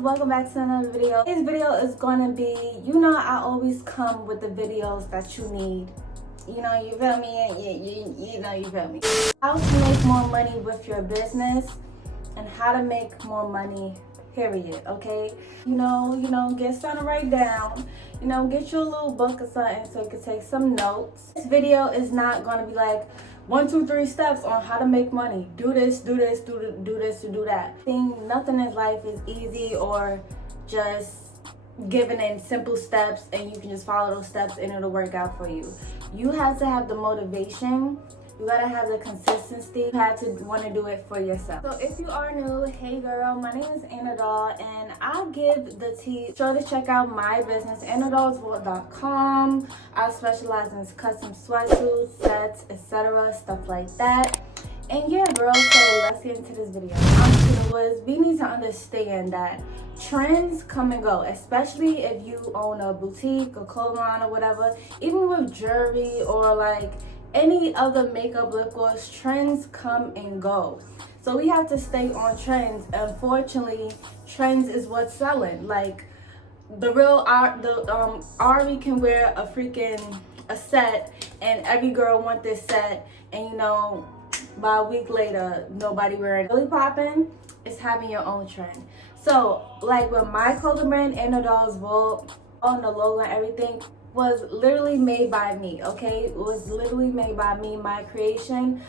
welcome back to another video. Today's video is gonna be, I always come with the videos that you need. You feel me? You feel me. How to make more money with your business and how to make more money, period, okay? Get something to write down. Get you a little book or something so you can take some notes. This video is not gonna be like 1, 2, 3 steps on how to make money. Do this, do this, do this, do that. Nothing in life is easy or just given in simple steps and you can just follow those steps and it'll work out for you. You have to have the motivation. You gotta have the consistency. You have to want to do it for yourself. So if you are new, hey girl, my name is Anna Doll and I give the tea. Be sure to check out my business, AnnaDollsWorld.com. I specialize in custom sweatsuits, sets, etc., stuff like that. And yeah, girl, so let's get into this video. We need to understand that trends come and go, especially if you own a boutique, a clothing line or whatever. Even with jewelry or like any other makeup, lip gloss, trends come and go. So we have to stay on trends. Unfortunately, trends is what's selling. Like the real Ari can wear a set and every girl want this set, and by a week later nobody wearing it. Really popping is having your own trend. So like with my clothing brand, Anna Doll's World, on the logo and everything was literally made by me, okay? It was literally made by me, my creation.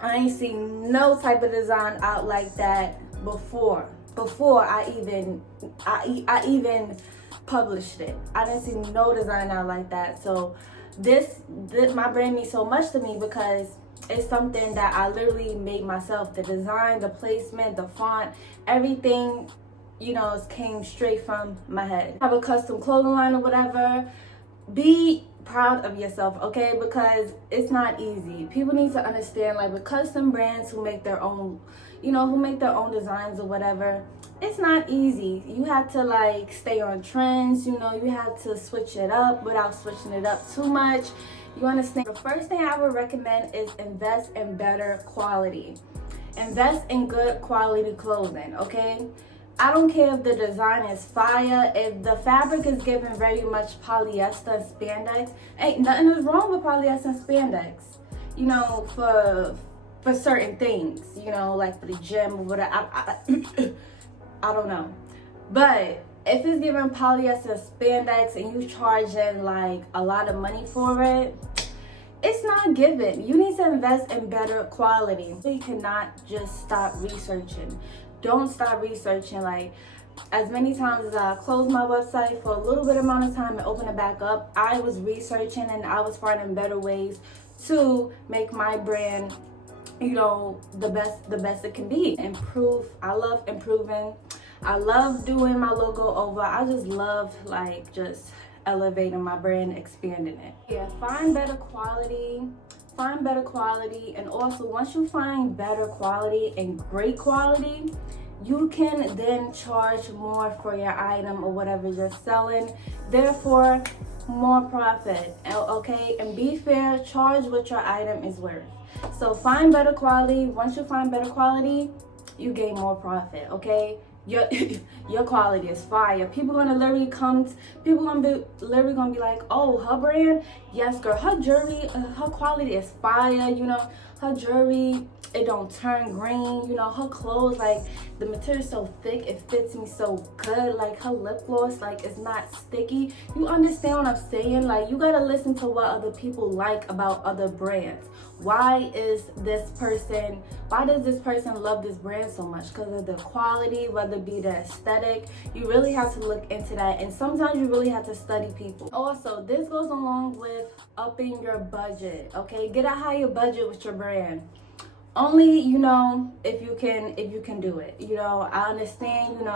I ain't seen no type of design out like that before I even published it. I didn't see no design out like that. So this my brand means so much to me because it's something that I literally made myself. The design, the placement, the font, everything, it came straight from my head. Have a custom clothing line or whatever. Be proud of yourself, okay? Because it's not easy. People need to understand, like with custom brands who make their own, who make their own designs or whatever, it's not easy. You have to like stay on trends, you have to switch it up without switching it up too much. You understand? The first thing I would recommend is invest in better quality. Invest in good quality clothing, okay? I don't care if the design is fire, if the fabric is given very much polyester and spandex. Ain't nothing is wrong with polyester and spandex, for certain things, like for the gym or whatever. I don't know. But if it's given polyester spandex and you charging like a lot of money for it, it's not given. You need to invest in better quality. You cannot just stop researching. Don't stop researching. Like, as many times as I closed my website for a little bit amount of time and opened it back up, I was researching and I was finding better ways to make my brand, the best it can be. Improve. I love improving. I love doing my logo over. I just love just elevating my brand, expanding it. Yeah, find better quality, and also once you find better quality and great quality, you can then charge more for your item or whatever you're selling, therefore more profit, okay? And be fair, charge what your item is worth. So find better quality. Once you find better quality, you gain more profit, okay? Your quality is fire. People gonna literally be like, oh, her brand, yes girl, her jewelry, her quality is fire. Her jewelry, it don't turn green. Her clothes, like the material is so thick, it fits me so good. Like her lip gloss, like it's not sticky. You understand what I'm saying? Like you gotta listen to what other people like about other brands. Why does this person love this brand so much? Because of the quality, whether it be the aesthetic. You really have to look into that, and sometimes you really have to study people. Also, this goes along with upping your budget, okay? Get a higher budget with your brand. Only, if you can do it. I understand,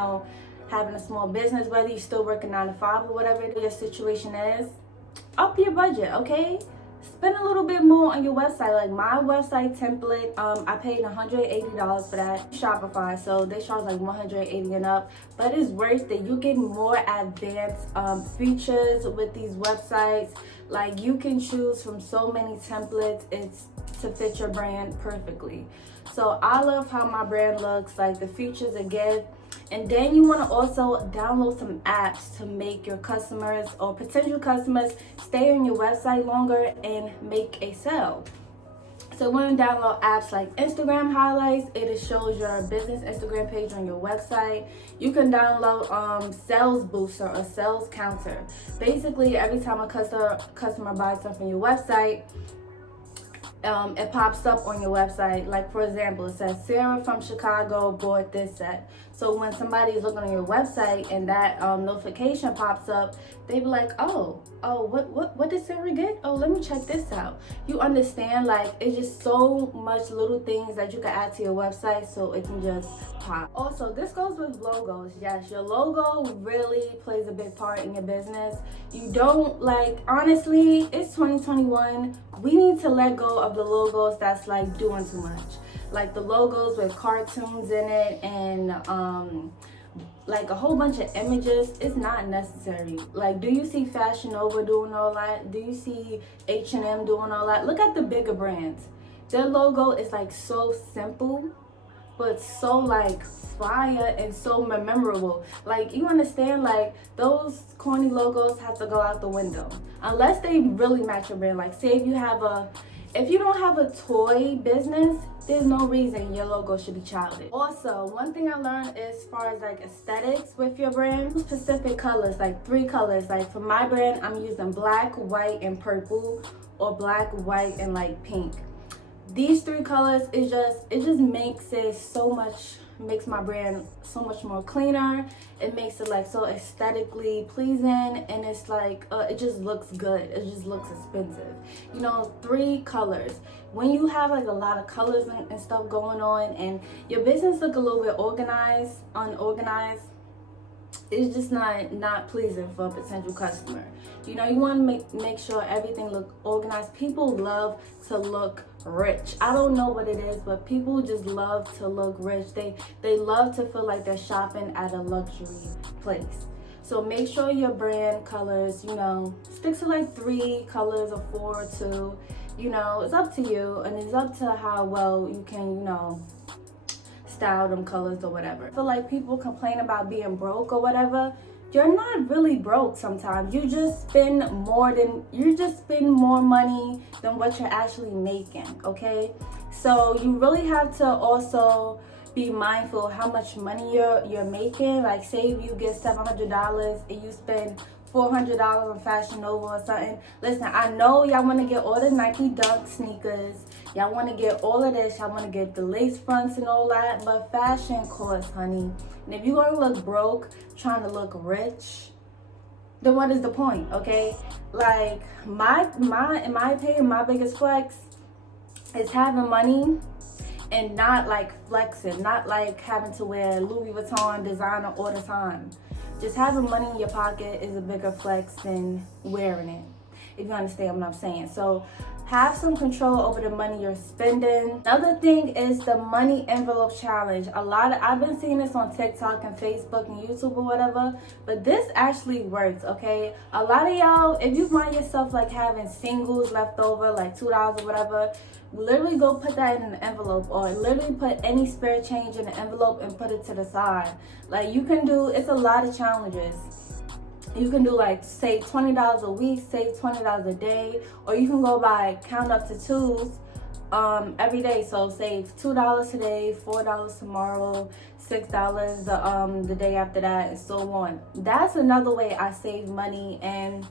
having a small business, whether you're still working 9 to 5 or whatever your situation is, up your budget, okay? Spend a little bit more on your website. Like my website template, I paid $180 for that. Shopify, so they charge like $180 and up, but it's worth it. You get more advanced features with these websites. Like you can choose from so many templates. It's to fit your brand perfectly. So I love how my brand looks, like the features it gives. And then you want to also download some apps to make your customers or potential customers stay on your website longer and make a sale. So when you download apps like Instagram Highlights, it shows your business Instagram page on your website. You can download Sales Booster or Sales Counter. Basically, every time a customer buys something from your website, it pops up on your website. Like, for example, it says Sarah from Chicago bought this set. So when somebody is looking on your website and that notification pops up, they be like, oh, what did Sarah get? Oh, let me check this out. You understand? Like, it's just so much little things that you can add to your website so it can just pop. Also, this goes with logos. Yes, your logo really plays a big part in your business. You don't, like, honestly, it's 2021. We need to let go of the logos that's like doing too much. Like the logos with cartoons in it and like a whole bunch of images. It's not necessary. Like, do you see Fashion Nova doing all that? Do you see H&M doing all that? Look at the bigger brands. Their logo is like so simple, but so like fire and so memorable. Like, you understand, like those corny logos have to go out the window unless they really match your brand. Like, say if you don't have a toy business, there's no reason your logo should be childish. Also, one thing I learned as far as like aesthetics with your brand, specific colors, like 3 colors. Like for my brand, I'm using black, white, and purple, or black, white, and like pink. These 3 colors, it just makes my brand so much more cleaner. It makes it like so aesthetically pleasing, and it's like it just looks good. It just looks expensive. You know, 3 colors. When you have like a lot of colors and stuff going on and your business look a little bit unorganized, it's just not pleasing for a potential customer. You know, you want to make sure everything look organized. People love to look rich. I don't know what it is, but people just love to look rich. They love to feel like they're shopping at a luxury place. So make sure your brand colors, you know, stick to like 3 colors or 4 or 2. You know, it's up to you, and it's up to how well you can, you know, style them colors or whatever. I feel like people complain about being broke or whatever. You're not really broke sometimes. You just spend more money than what you're actually making, okay? So you really have to also be mindful of how much money you're making. Like, say if you get $700 and you spend $400 on Fashion Nova or something. Listen, I know y'all want to get all the Nike Dunk sneakers. Y'all want to get all of this. Y'all want to get the lace fronts and all that. But fashion costs, honey. And if you're going to look broke, trying to look rich, then what is the point, okay? Like, in my opinion, my biggest flex is having money and not like flexing, not like having to wear Louis Vuitton designer all the time. Just having money in your pocket is a bigger flex than wearing it, if you understand what I'm saying. So have some control over the money you're spending. Another thing is the money envelope challenge. I've been seeing this on TikTok and Facebook and YouTube or whatever, but this actually works, okay? A lot of y'all, if you find yourself like having singles left over, like $2 or whatever, literally go put that in an envelope, or literally put any spare change in an envelope and put it to the side. Like, you can do, it's a lot of challenges. You can do like save $20 a week, save $20 a day, or you can go by count up to 2s every day. So save $2 today, $4 tomorrow, $6 the day after that, and so on. That's another way I save money, and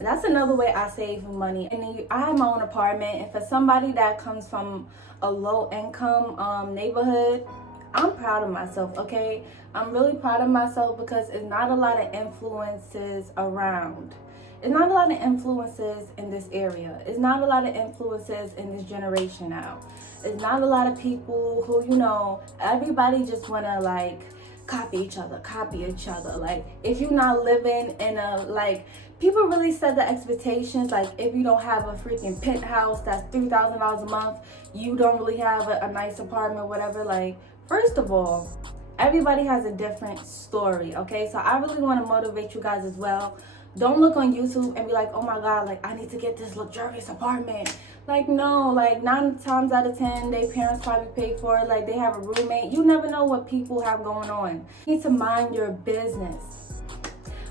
that's another way I save money. And then I have my own apartment, and for somebody that comes from a low income neighborhood, I'm proud of myself, okay? I'm really proud of myself because it's not a lot of influences around. It's not a lot of influences in this area. It's not a lot of influences in this generation now. It's not a lot of people who, you know, everybody just want to like copy each other. Like, if you're not living in a, like, people really set the expectations, like, if you don't have a freaking penthouse that's $3,000 a month, you don't really have a nice apartment, whatever. Like, first of all, everybody has a different story, okay? So I really want to motivate you guys as well. Don't look on YouTube and be like, oh my God, like I need to get this luxurious apartment. Like, no, like 9 times out of 10, their parents probably paid for it. Like, they have a roommate. You never know what people have going on. You need to mind your business.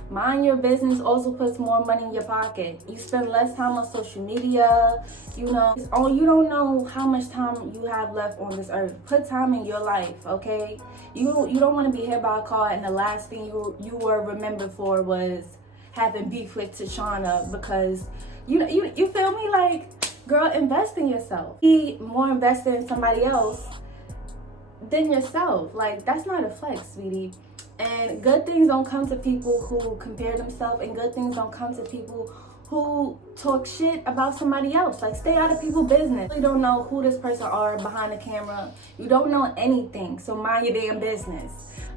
Mind your business also puts more money in your pocket. You spend less time on social media. You know, you don't know how much time you have left on this earth. Put time in your life, okay? You don't want to be hit by a car and the last thing you were remembered for was having beef with Tashana because, you feel me? Like, girl, invest in yourself. Be more invested in somebody else than yourself. Like, that's not a flex, sweetie. And good things don't come to people who compare themselves, and good things don't come to people who talk shit about somebody else. Like, stay out of people's business. You don't know who this person are behind the camera. You don't know anything, so mind your damn business.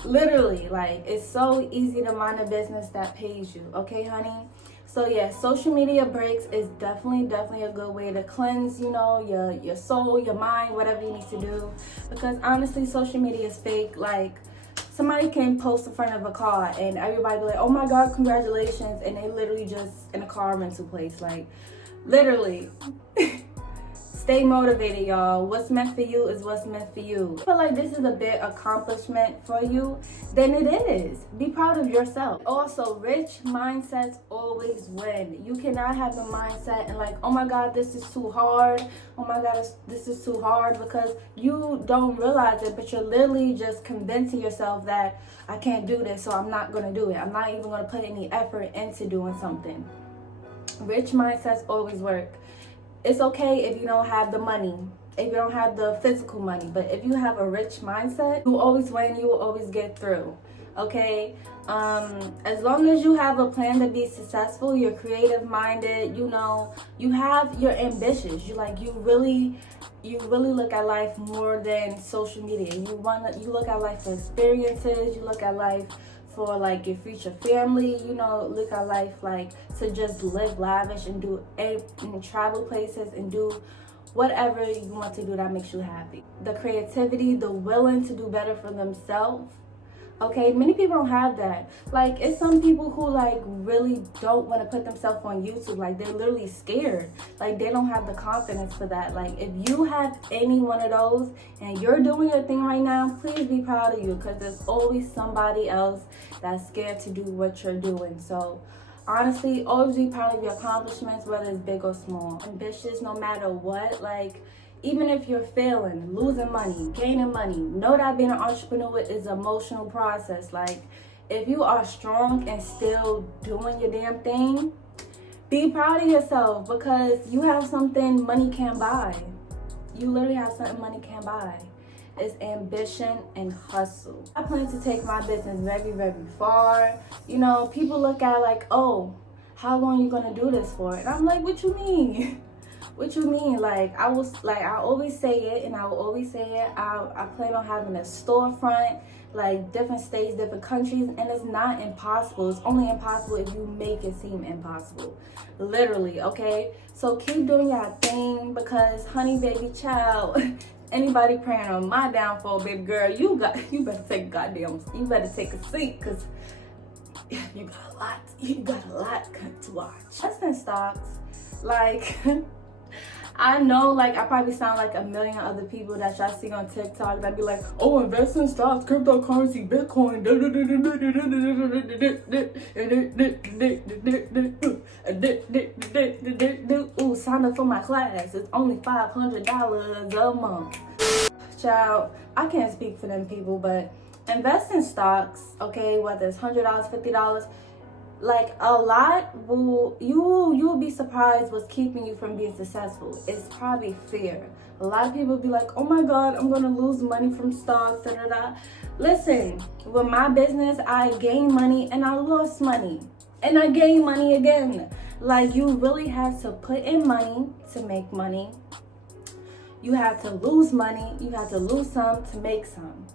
Literally, like, it's so easy to mind a business that pays you, okay, honey? So yeah, social media breaks is definitely a good way to cleanse, you know, your soul, your mind, whatever you need to do. Because honestly, social media is fake. Like, somebody can post in front of a car and everybody be like, oh my God, congratulations. And they literally just in a car rental place. Like, literally. Stay motivated, y'all. What's meant for you is what's meant for you. I feel like this is a big accomplishment for you, then it is. Be proud of yourself. Also, rich mindsets always win. You cannot have a mindset and like, oh my God, this is too hard. Oh my God, this is too hard, because you don't realize it, but you're literally just convincing yourself that I can't do this, so I'm not gonna do it. I'm not even gonna put any effort into doing something. Rich mindsets always work. It's okay if you don't have the money, if you don't have the physical money, but if you have a rich mindset, you always win, you will always get through, okay? As long as you have a plan to be successful, you're creative minded, you know, you're ambitious, you really look at life more than social media. You look at life for experiences, you look at life for like your future family, you know, look at life like to just live lavish and travel places and do whatever you want to do that makes you happy. The creativity, the willing to do better for themselves. Okay, many people don't have that. Like, it's some people who like really don't want to put themselves on YouTube. Like, they're literally scared. Like, they don't have the confidence for that. Like, if you have any one of those and you're doing your thing right now, please be proud of you, because there's always somebody else that's scared to do what you're doing. So honestly, always be proud of your accomplishments, whether it's big or small. Ambitious no matter what. Like, even if you're failing, losing money, gaining money, know that being an entrepreneur is an emotional process. Like, if you are strong and still doing your damn thing, be proud of yourself, because you have something money can't buy. You literally have something money can't buy. It's ambition and hustle. I plan to take my business very, very far. You know, people look at like, oh, how long are you gonna do this for? And I'm like, what you mean? What you mean? Like, I always say it, and I will always say it. I plan on having a storefront, like different states, different countries, and it's not impossible. It's only impossible if you make it seem impossible. Literally, okay? So keep doing your thing, because honey, baby, child, anybody praying on my downfall, baby girl, you better take a seat, because you got a lot to watch. Invest in stocks. Like, I know, like, I probably sound like a million other people that y'all see on TikTok that be like, oh, invest in stocks, cryptocurrency, Bitcoin. Ooh, sign up for my class. It's only $500 a month. Child, I can't speak for them people, but invest in stocks, okay, whether it's $100, $50, like, a lot you will be surprised what's keeping you from being successful. It's probably fear. A lot of people be like, oh my God, I'm gonna lose money from stocks, da da da. Listen, with my business, I gained money and I lost money, and I gained money again. Like, you really have to put in money to make money. You have to lose money. You have to lose some to make some.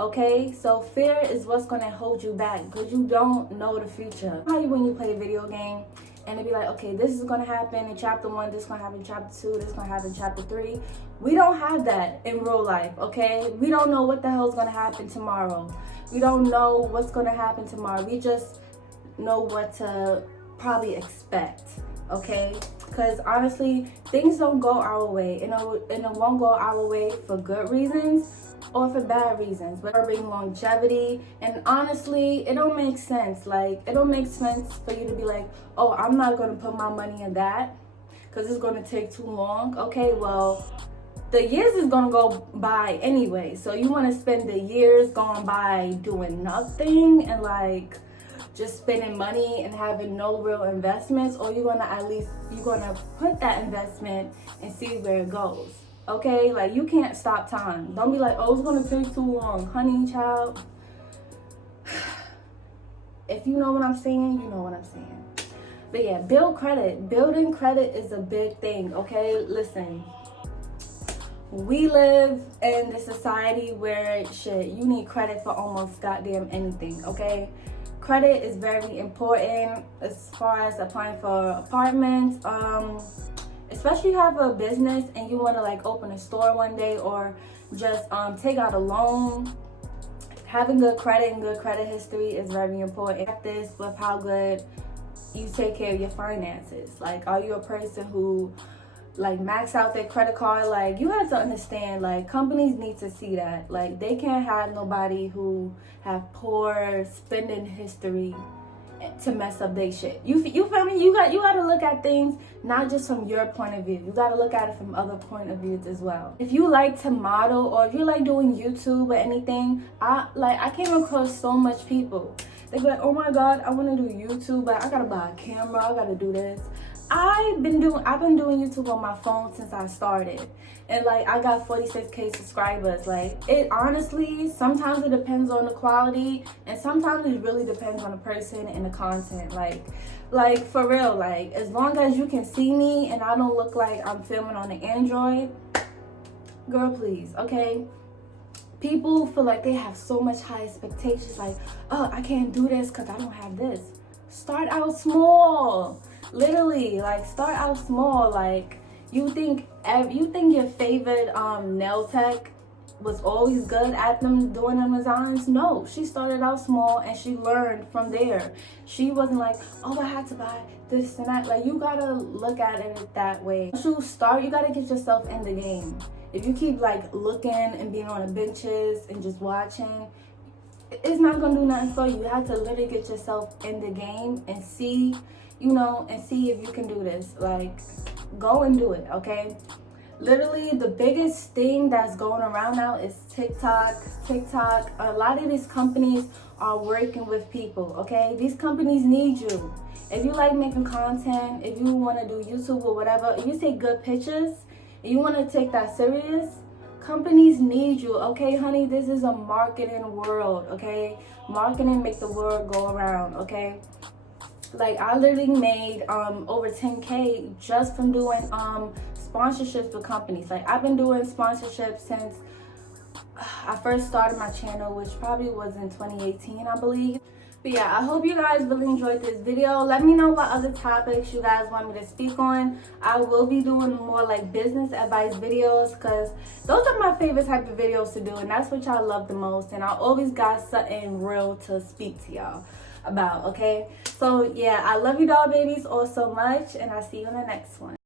Okay, so fear is what's gonna hold you back, because you don't know the future. How you when you play a video game and it be like, okay, this is gonna happen in chapter 1, this is gonna happen in chapter 2, this is gonna happen in chapter 3. We don't have that in real life, okay? We don't know what the hell's gonna happen tomorrow. We don't know what's gonna happen tomorrow. We just know what to probably expect, okay? Because honestly, things don't go our way, and it won't go our way for good reasons or for bad reasons, but for bring longevity. And honestly, it don't make sense. Like, it don't make sense for you to be like, oh, I'm not going to put my money in that because it's going to take too long. Okay, well, the years is going to go by anyway, so you want to spend the years going by doing nothing and like just spending money and having no real investments, or you're gonna put that investment and see where it goes. Okay, like, you can't stop time. Don't be like, oh, it's gonna take too long, honey child. If you know what I'm saying, you know what I'm saying. But yeah, build credit. Building credit is a big thing. Okay, listen, we live in this society where shit, you need credit for almost goddamn anything. Okay, credit is very important as far as applying for apartments, especially if you have a business and you want to like open a store one day, or just take out a loan. Having good credit and good credit history is very important. This with how good you take care of your finances. Like, are you a person who like max out their credit card? Like, you have to understand, like, companies need to see that. Like, they can't have nobody who have poor spending history to mess up their shit. You feel me? You got to look at things not just from your point of view. You got to look at it from other point of views as well. If you like to model, or if you like doing YouTube or anything, I came across so much people. They be like, oh my God, I want to do YouTube, but I gotta buy a camera, I gotta do this. I've been doing YouTube on my phone since I started, and like, I got 46K subscribers. Like, it honestly, sometimes it depends on the quality, and sometimes it really depends on the person and the content. Like for real, like, as long as you can see me and I don't look like I'm filming on an Android, girl, please, okay? People feel like they have so much high expectations, like, oh, I can't do this because I don't have this. Start out small. Literally, like, start out small. Like, you think your favorite nail tech was always good at them doing them designs? No, she started out small and she learned from there. She wasn't like, oh, I had to buy this and that. Like, you gotta look at it that way. Once you start, you gotta get yourself in the game. If you keep like looking and being on the benches and just watching, it's not gonna do nothing for you. You have to literally get yourself in the game and see, and see if you can do this. Like, go and do it, okay? Literally, the biggest thing that's going around now is TikTok. A lot of these companies are working with people, okay? These companies need you. If you like making content, if you want to do YouTube or whatever, if you take good pictures, and you want to take that serious, companies need you, okay, honey? This is a marketing world, okay? Marketing make the world go around, okay? Like, I literally made over 10K just from doing sponsorships with companies. Like, I've been doing sponsorships since I first started my channel, which probably was in 2018, I believe. But yeah, I hope you guys really enjoyed this video. Let me know what other topics you guys want me to speak on. I will be doing more like business advice videos, because those are my favorite type of videos to do, and that's what y'all love the most. And I always got something real to speak to y'all about, okay? So yeah, I love you doll babies all so much, and I'll see you in the next one.